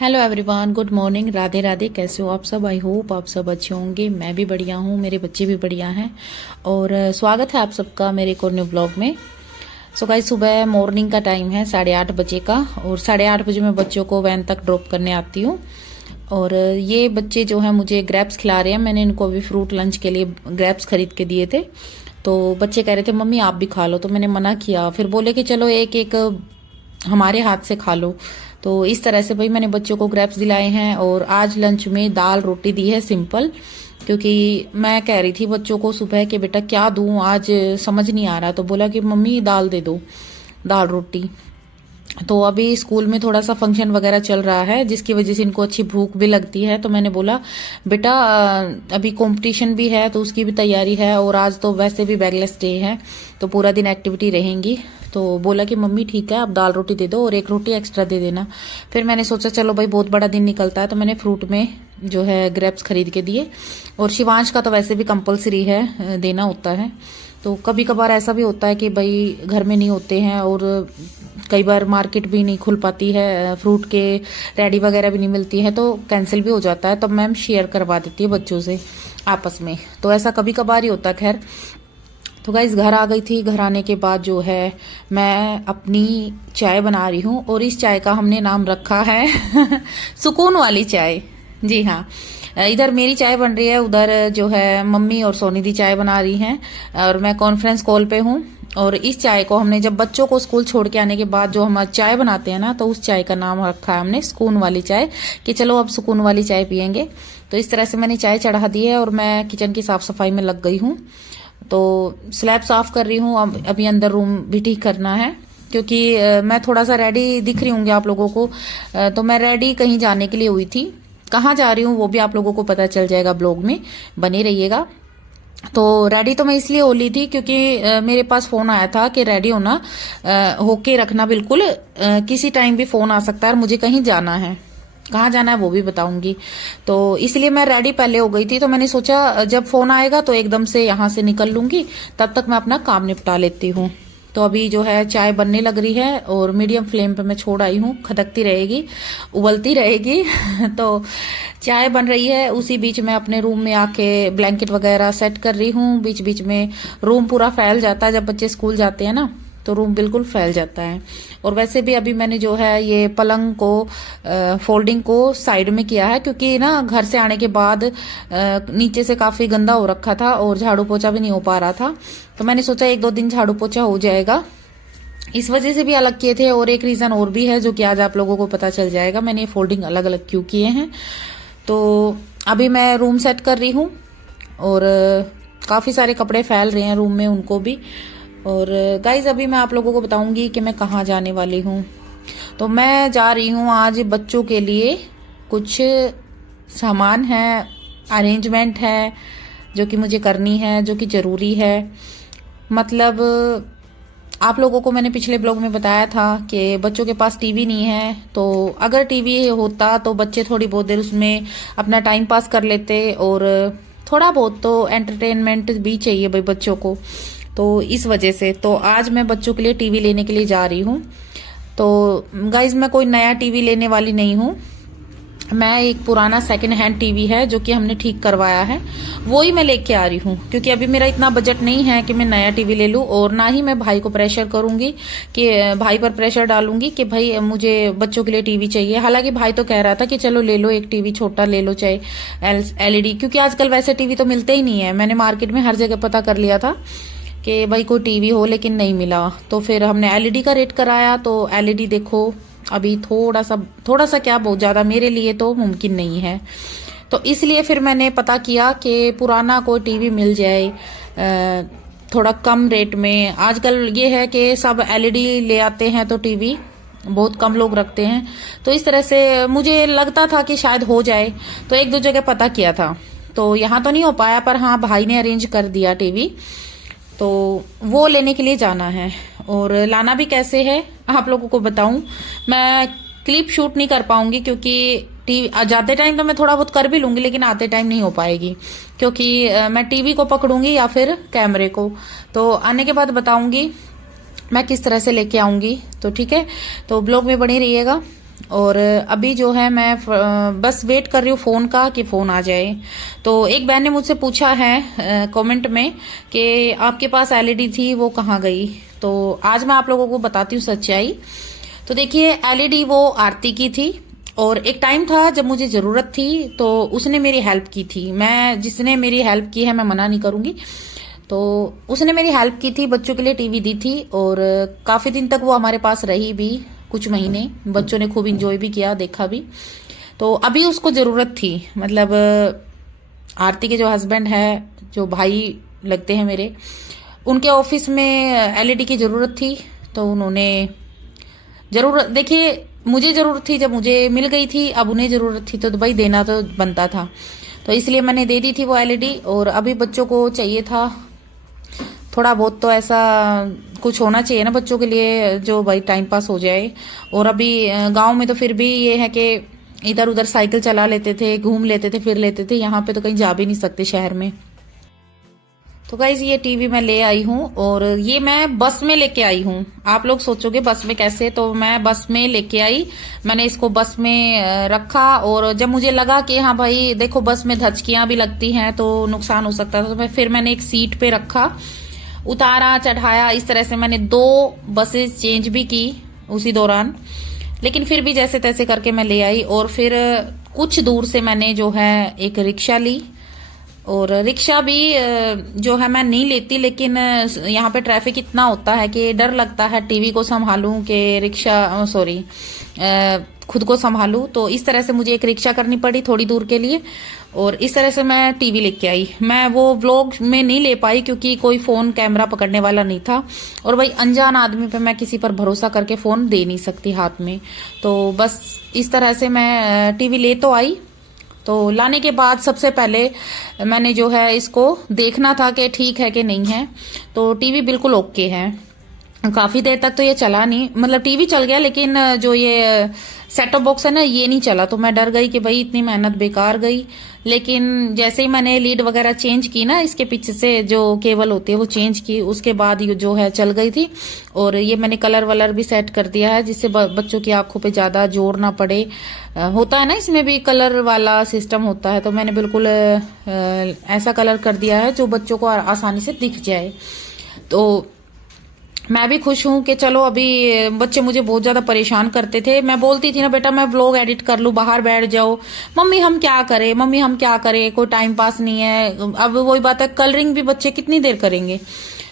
Hello everyone, good morning, Radhe Radhe. कैसे हो आप सब? आई होप आप सब अच्छे होंगे। मैं भी बढ़िया हूँ, मेरे बच्चे भी बढ़िया हैं और स्वागत है आप सबका मेरे एक और न्यू ब्लॉग में। सो गाइस, सुबह मॉर्निंग का टाइम है 8:30 बजे का और 8:30 बजे मैं बच्चों को वैन तक ड्रॉप करने आती हूँ। और ये बच्चे जो है मुझे ग्रेप्स खिला रहे हैं। मैंने इनको अभी फ्रूट लंच के लिए ग्रेप्स खरीद के दिए थे, तो बच्चे कह रहे थे मम्मी आप भी खा लो, तो मैंने मना किया। फिर बोले कि चलो एक एक हमारे हाथ से खा लो। तो इस तरह से भाई मैंने बच्चों को ग्रेप्स दिलाए हैं। और आज लंच में दाल रोटी दी है सिंपल, क्योंकि मैं कह रही थी बच्चों को सुबह के बेटा क्या दूं, आज समझ नहीं आ रहा। तो बोला कि मम्मी दाल दे दो, दाल रोटी। तो अभी स्कूल में थोड़ा सा फंक्शन वगैरह चल रहा है, जिसकी वजह से इनको अच्छी भूख भी लगती है। तो मैंने बोला बेटा अभी कंपटीशन भी है तो उसकी भी तैयारी है, और आज तो वैसे भी बैगलेस डे है तो पूरा दिन एक्टिविटी रहेंगी। तो बोला कि मम्मी ठीक है आप दाल रोटी दे दो और एक रोटी एक्स्ट्रा दे देना। फिर मैंने सोचा चलो भाई बहुत बड़ा दिन निकलता है, तो मैंने फ्रूट में जो है ग्रेप्स खरीद के दिए। और शिवांश का तो वैसे भी कंपलसरी है देना होता है। तो कभी कभार ऐसा भी होता है कि भाई घर में नहीं होते हैं और कई बार मार्केट भी नहीं खुल पाती है, फ्रूट के रेडी वगैरह भी नहीं मिलती है, तो कैंसिल भी हो जाता है। तब मैम शेयर करवा देती है बच्चों से आपस में, तो ऐसा कभी कभार ही होता। खैर, तो गाइस घर आ गई थी। घर आने के बाद जो है मैं अपनी चाय बना रही हूँ, और इस चाय का हमने नाम रखा है सुकून वाली चाय। जी हाँ, इधर मेरी चाय बन रही है, उधर जो है मम्मी और सोनी दी चाय बना रही हैं, और मैं कॉन्फ्रेंस कॉल पे हूँ। और इस चाय को हमने जब बच्चों को स्कूल छोड़ के आने के बाद जो हम चाय बनाते हैं ना, तो उस चाय का नाम रखा है हमने सुकून वाली चाय, कि चलो अब सुकून वाली चाय पियेंगे। तो इस तरह से मैंने चाय चढ़ा दी है और मैं किचन की साफ सफाई में लग गई हूँ। तो स्लैब साफ कर रही हूँ, अभी अंदर रूम भी ठीक करना है, क्योंकि मैं थोड़ा सा रेडी दिख रही हूँ आप लोगों को। तो मैं रेडी कहीं जाने के लिए हुई थी, कहाँ जा रही हूँ वो भी आप लोगों को पता चल जाएगा, ब्लॉग में बने रहिएगा। तो रेडी तो मैं इसलिए हो ली थी क्योंकि मेरे पास फोन आया था कि रेडी होना, होके रखना बिल्कुल, किसी टाइम भी फोन आ सकता है और मुझे कहीं जाना है। कहाँ जाना है वो भी बताऊंगी। तो इसलिए मैं रेडी पहले हो गई थी। तो मैंने सोचा जब फोन आएगा तो एकदम से यहाँ से निकल लूंगी, तब तक मैं अपना काम निपटा लेती हूँ। तो अभी जो है चाय बनने लग रही है और मीडियम फ्लेम पे मैं छोड़ आई हूँ, खदकती रहेगी, उबलती रहेगी तो चाय बन रही है। उसी बीच मैं अपने रूम में आके ब्लैंकेट वगैरह सेट कर रही हूँ। बीच बीच में रूम पूरा फैल जाता है, जब बच्चे स्कूल जाते हैं ना तो रूम बिल्कुल फैल जाता है। और वैसे भी अभी मैंने जो है ये पलंग को फोल्डिंग को साइड में किया है, क्योंकि ना घर से आने के बाद नीचे से काफी गंदा हो रखा था और झाड़ू पोछा भी नहीं हो पा रहा था। तो मैंने सोचा 1-2 दिन झाड़ू पोछा हो जाएगा, इस वजह से भी अलग किए थे। और एक रीजन और भी है जो कि आज आप लोगों को पता चल जाएगा मैंने फोल्डिंग अलग अलग क्यों किए हैं। तो अभी मैं रूम सेट कर रही हूँ और काफी सारे कपड़े फैल रहे हैं रूम में, उनको भी। और गाइज अभी मैं आप लोगों को बताऊंगी कि मैं कहाँ जाने वाली हूँ। तो मैं जा रही हूँ आज बच्चों के लिए, कुछ सामान है, अरेंजमेंट है जो कि मुझे करनी है, जो कि जरूरी है। मतलब आप लोगों को मैंने पिछले ब्लॉग में बताया था कि बच्चों के पास टीवी नहीं है, तो अगर टीवी होता तो बच्चे थोड़ी बहुत देर उसमें अपना टाइम पास कर लेते, और थोड़ा बहुत तो एंटरटेनमेंट भी चाहिए भाई बच्चों को। तो इस वजह से तो आज मैं बच्चों के लिए टीवी लेने के लिए जा रही हूँ। तो गाइज मैं कोई नया टीवी लेने वाली नहीं हूँ, मैं एक पुराना सेकंड हैंड टीवी है जो कि हमने ठीक करवाया है, वो ही मैं लेके आ रही हूँ। क्योंकि अभी मेरा इतना बजट नहीं है कि मैं नया टीवी ले लूँ, और ना ही मैं भाई को प्रेशर करूंगी कि भाई पर प्रेशर डालूंगी कि भाई मुझे बच्चों के लिए टीवी चाहिए। हालांकि भाई तो कह रहा था कि चलो ले लो एक टीवी, छोटा ले लो चाहे एलईडी, क्योंकि आजकल वैसे टीवी तो मिलते ही नहीं है। मैंने मार्केट में हर जगह पता कर लिया था कि भाई कोई टीवी हो, लेकिन नहीं मिला। तो फिर हमने एलईडी का रेट कराया, तो एलईडी देखो अभी थोड़ा सा क्या बहुत ज्यादा मेरे लिए तो मुमकिन नहीं है। तो इसलिए फिर मैंने पता किया कि पुराना कोई टीवी मिल जाए थोड़ा कम रेट में। आजकल ये है कि सब एलईडी ले आते हैं, तो टीवी बहुत कम लोग रखते हैं। तो इस तरह से मुझे लगता था कि शायद हो जाए, तो 1-2 जगह पता किया था। तो यहाँ तो नहीं हो पाया, पर हाँ भाई ने अरेंज कर दिया टीवी, तो वो लेने के लिए जाना है। और लाना भी कैसे है आप लोगों को बताऊं, मैं क्लिप शूट नहीं कर पाऊंगी क्योंकि टीवी जाते टाइम तो मैं थोड़ा बहुत कर भी लूंगी, लेकिन आते टाइम नहीं हो पाएगी, क्योंकि मैं टीवी को पकड़ूंगी या फिर कैमरे को। तो आने के बाद बताऊंगी मैं किस तरह से लेके आऊंगी। तो ठीक है, तो ब्लॉग में बने रहिएगा। और अभी जो है मैं बस वेट कर रही हूँ फोन का कि फोन आ जाए। तो एक बहन ने मुझसे पूछा है कमेंट में कि आपके पास एलईडी थी वो कहाँ गई। तो आज मैं आप लोगों को बताती हूँ सच्चाई। तो देखिए एलईडी वो आरती की थी और एक टाइम था जब मुझे जरूरत थी तो उसने मेरी हेल्प की थी। मैं जिसने मेरी हेल्प की है मैं मना नहीं करूंगी। तो उसने मेरी हेल्प की थी, बच्चों के लिए टीवी दी थी और काफी दिन तक वो हमारे पास रही भी, कुछ महीने बच्चों ने खूब इंजॉय भी किया, देखा भी। तो अभी उसको जरूरत थी, मतलब आरती के जो हस्बैंड है, जो भाई लगते हैं मेरे, उनके ऑफिस में एलईडी की जरूरत थी। तो उन्होंने जरूरत, देखिए मुझे जरूरत थी जब मुझे मिल गई थी, अब उन्हें जरूरत थी तो भाई देना तो बनता था। तो इसलिए मैंने दे दी थी वो एलईडी। और अभी बच्चों को चाहिए था थोड़ा बहुत, तो ऐसा कुछ होना चाहिए ना बच्चों के लिए जो भाई टाइम पास हो जाए। और अभी गांव में तो फिर भी ये है कि इधर उधर साइकिल चला लेते थे, घूम लेते थे, फिर लेते थे। यहाँ पे तो कहीं जा भी नहीं सकते शहर में। तो गाइज ये टीवी मैं ले आई हूँ और ये मैं बस में लेके आई हूँ। आप लोग सोचोगे बस में कैसे, तो मैं बस में लेके आई। मैंने इसको बस में रखा और जब मुझे लगा कि हाँ भाई देखो बस में धचकियां भी लगती हैं तो नुकसान हो सकता था, तो फिर मैंने एक सीट पे रखा, उतारा चढ़ाया। इस तरह से मैंने 2 बसेस चेंज भी की उसी दौरान। लेकिन फिर भी जैसे तैसे करके मैं ले आई। और फिर कुछ दूर से मैंने जो है एक रिक्शा ली। और रिक्शा भी जो है मैं नहीं लेती, लेकिन यहाँ पे ट्रैफिक इतना होता है कि डर लगता है टीवी को संभालूं कि रिक्शा, सॉरी, खुद को संभालूं। तो इस तरह से मुझे एक रिक्शा करनी पड़ी थोड़ी दूर के लिए और इस तरह से मैं टीवी लेके आई। मैं वो व्लॉग में नहीं ले पाई क्योंकि कोई फोन कैमरा पकड़ने वाला नहीं था और भाई अनजान आदमी पे मैं किसी पर भरोसा करके फोन दे नहीं सकती हाथ में। तो बस इस तरह से मैं टीवी ले तो आई। तो लाने के बाद सबसे पहले मैंने जो है इसको देखना था कि ठीक है कि नहीं है। तो टीवी बिल्कुल ओके है। काफी देर तक तो ये चला नहीं, मतलब टीवी चल गया लेकिन जो ये सेट टॉप बॉक्स है ना ये नहीं चला। तो मैं डर गई कि भाई इतनी मेहनत बेकार गई। लेकिन जैसे ही मैंने लीड वगैरह चेंज की ना, इसके पीछे से जो केबल होती है वो चेंज की, उसके बाद ये जो है चल गई थी। और ये मैंने कलर वलर भी सेट कर दिया है जिससे बच्चों की आंखों पे ज्यादा जोर ना पड़े। होता है ना इसमें भी कलर वाला सिस्टम होता है, तो मैंने बिल्कुल ऐसा कलर कर दिया है जो बच्चों को आसानी से दिख जाए। तो मैं भी खुश हूं कि चलो, अभी बच्चे मुझे बहुत ज्यादा परेशान करते थे। मैं बोलती थी ना बेटा मैं व्लॉग एडिट कर लूं, बाहर बैठ जाओ, मम्मी हम क्या करें, मम्मी हम क्या करें, कोई टाइम पास नहीं है। अब वही बात है, कलरिंग भी बच्चे कितनी देर करेंगे।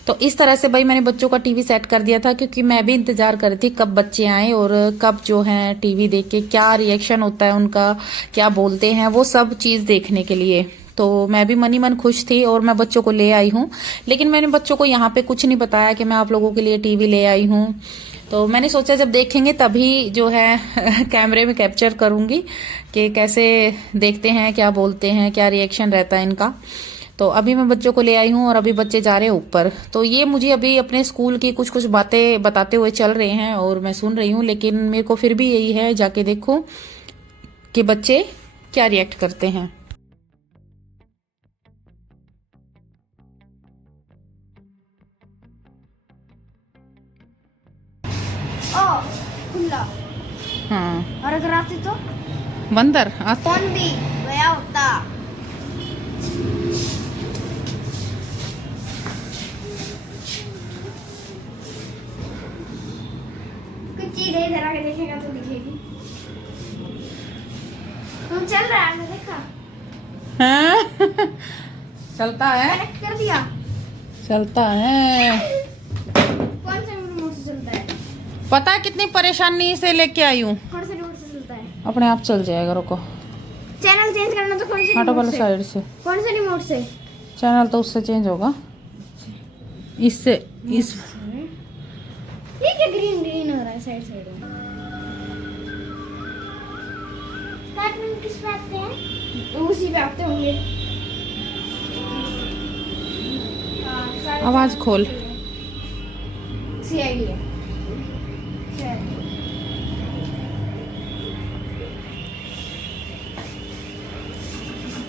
तो इस तरह से भाई मैंने बच्चों का टीवी सेट कर दिया था क्योंकि मैं भी इंतजार कर रही थी कब बच्चे आए और कब जो है टीवी देख के क्या रिएक्शन होता है उनका, क्या बोलते हैं, वो सब चीज देखने के लिए। तो मैं भी मनी मन खुश थी और मैं बच्चों को ले आई हूँ। लेकिन मैंने बच्चों को यहाँ पे कुछ नहीं बताया कि मैं आप लोगों के लिए टीवी ले आई हूँ। तो मैंने सोचा जब देखेंगे तभी जो है कैमरे में कैप्चर करूंगी कि कैसे देखते हैं, क्या बोलते हैं, क्या रिएक्शन रहता है इनका। तो अभी मैं बच्चों को ले आई हूँ और अभी बच्चे जा रहे हैं ऊपर। तो ये मुझे अभी अपने स्कूल की कुछ कुछ बातें बताते हुए चल रहे हैं और मैं सुन रही हूँ। लेकिन मेरे को फिर भी यही है जाके देखूं कि बच्चे क्या रिएक्ट करते हैं। खुला। हाँ, और अगर आते तो बंदर आते। फोन भी गया होता। कुछ चीज इधर आके देखेगा तो दिखेगी। तुम चल रहा है, मैं देखा। हाँ? चलता है, कनेक्ट कर दिया। चलता है। कौन से रिमोट से चलता है? पता है कितनी परेशानी से लेके आई हूँ। कौन से रिमोट से चलता है? अपने आप चल जाएगा, रुको। चैनल चेंज करना तो कौन से ऑटो रिमोट वाले से? साइड से। कौन से रिमोट से? चैनल तो उससे चेंज होगा, इससे इस। ये क्या ग्रीन ग्रीन हो रहा है साइड साइड में? स्टार्ट में किस पे आते हैं? उसी पे आते होंगे। आवाज खोल। सीआईडी है।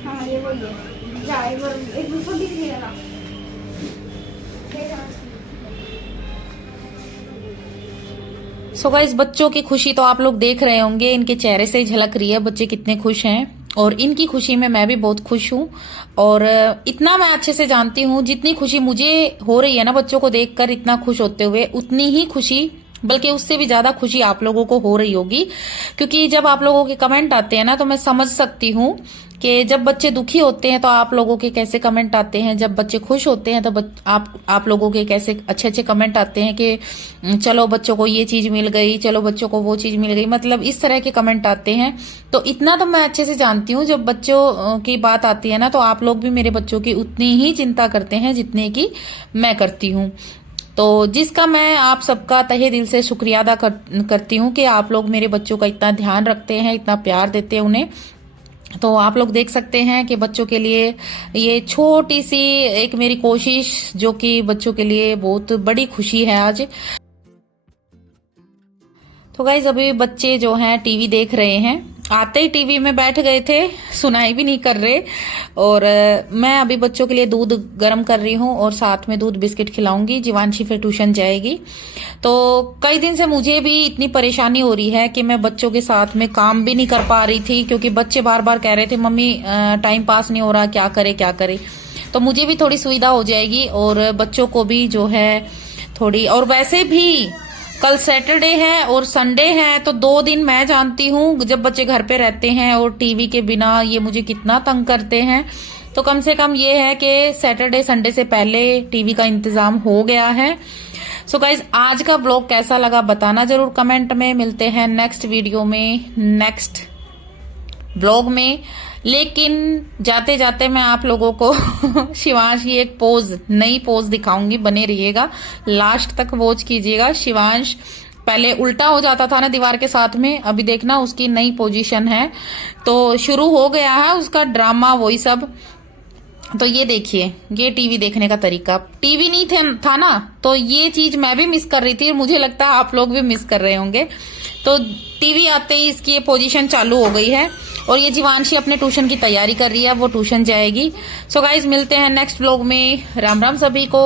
हाँ ये वही है। जा एक दूसरा दिख नहीं रहा। सो गाइस, बच्चों की खुशी तो आप लोग देख रहे होंगे, इनके चेहरे से ही झलक रही है बच्चे कितने खुश हैं। और इनकी खुशी में मैं भी बहुत खुश हूँ। और इतना मैं अच्छे से जानती हूँ, जितनी खुशी मुझे हो रही है ना बच्चों को देखकर इतना खुश होते हुए, उतनी ही खुशी, बल्कि उससे भी ज्यादा खुशी आप लोगों को हो रही होगी। क्योंकि जब आप लोगों के कमेंट आते हैं ना, तो मैं समझ सकती हूँ कि जब बच्चे दुखी होते हैं तो आप लोगों के कैसे कमेंट आते हैं, जब बच्चे खुश होते हैं तो आप लोगों के कैसे अच्छे अच्छे कमेंट आते हैं कि चलो बच्चों को ये चीज मिल गई, चलो बच्चों को वो चीज मिल गई, मतलब इस तरह के कमेंट आते हैं। तो इतना तो मैं अच्छे से जानती हूँ, जब बच्चों की बात आती है ना, तो आप लोग भी मेरे बच्चों की उतनी ही चिंता करते हैं जितने की मैं करती हूँ। तो जिसका मैं आप सबका तहे दिल से शुक्रिया अदा करती हूँ कि आप लोग मेरे बच्चों का इतना ध्यान रखते हैं, इतना प्यार देते हैं उन्हें। तो आप लोग देख सकते हैं कि बच्चों के लिए ये छोटी सी एक मेरी कोशिश, जो कि बच्चों के लिए बहुत बड़ी खुशी है आज। तो गाइज, अभी बच्चे जो हैं टीवी देख रहे हैं, आते ही टीवी में बैठ गए थे, सुनाई भी नहीं कर रहे। और मैं अभी बच्चों के लिए दूध गर्म कर रही हूँ और साथ में दूध बिस्किट खिलाऊंगी। जीवांशी फिर ट्यूशन जाएगी। तो कई दिन से मुझे भी इतनी परेशानी हो रही है कि मैं बच्चों के साथ में काम भी नहीं कर पा रही थी, क्योंकि बच्चे बार बार कह रहे थे मम्मी टाइम पास नहीं हो रहा, क्या करे क्या करे। तो मुझे भी थोड़ी सुविधा हो जाएगी और बच्चों को भी जो है थोड़ी। और वैसे भी कल सैटरडे है और संडे है, तो 2 दिन मैं जानती हूँ जब बच्चे घर पे रहते हैं और टीवी के बिना ये मुझे कितना तंग करते हैं। तो कम से कम ये है कि सैटरडे संडे से पहले टीवी का इंतजाम हो गया है। सो गाइज, आज का ब्लॉग कैसा लगा बताना जरूर कमेंट में। मिलते हैं नेक्स्ट वीडियो में, नेक्स्ट ब्लॉग में। लेकिन जाते जाते मैं आप लोगों को शिवांश की एक नई पोज दिखाऊंगी, बने रहिएगा, लास्ट तक वॉच कीजिएगा। शिवांश पहले उल्टा हो जाता था ना दीवार के साथ में, अभी देखना उसकी नई पोजीशन है। तो शुरू हो गया है उसका ड्रामा, वही सब। तो ये देखिए, ये टीवी देखने का तरीका, टीवी नहीं था ना, तो ये चीज मैं भी मिस कर रही थी और मुझे लगता है आप लोग भी मिस कर रहे होंगे। तो टीवी आते ही इसकी ये पोजीशन चालू हो गई है। और ये जीवांशी अपने ट्यूशन की तैयारी कर रही है, वो ट्यूशन जाएगी। सो गाइज, मिलते हैं नेक्स्ट व्लॉग में। राम राम सभी को।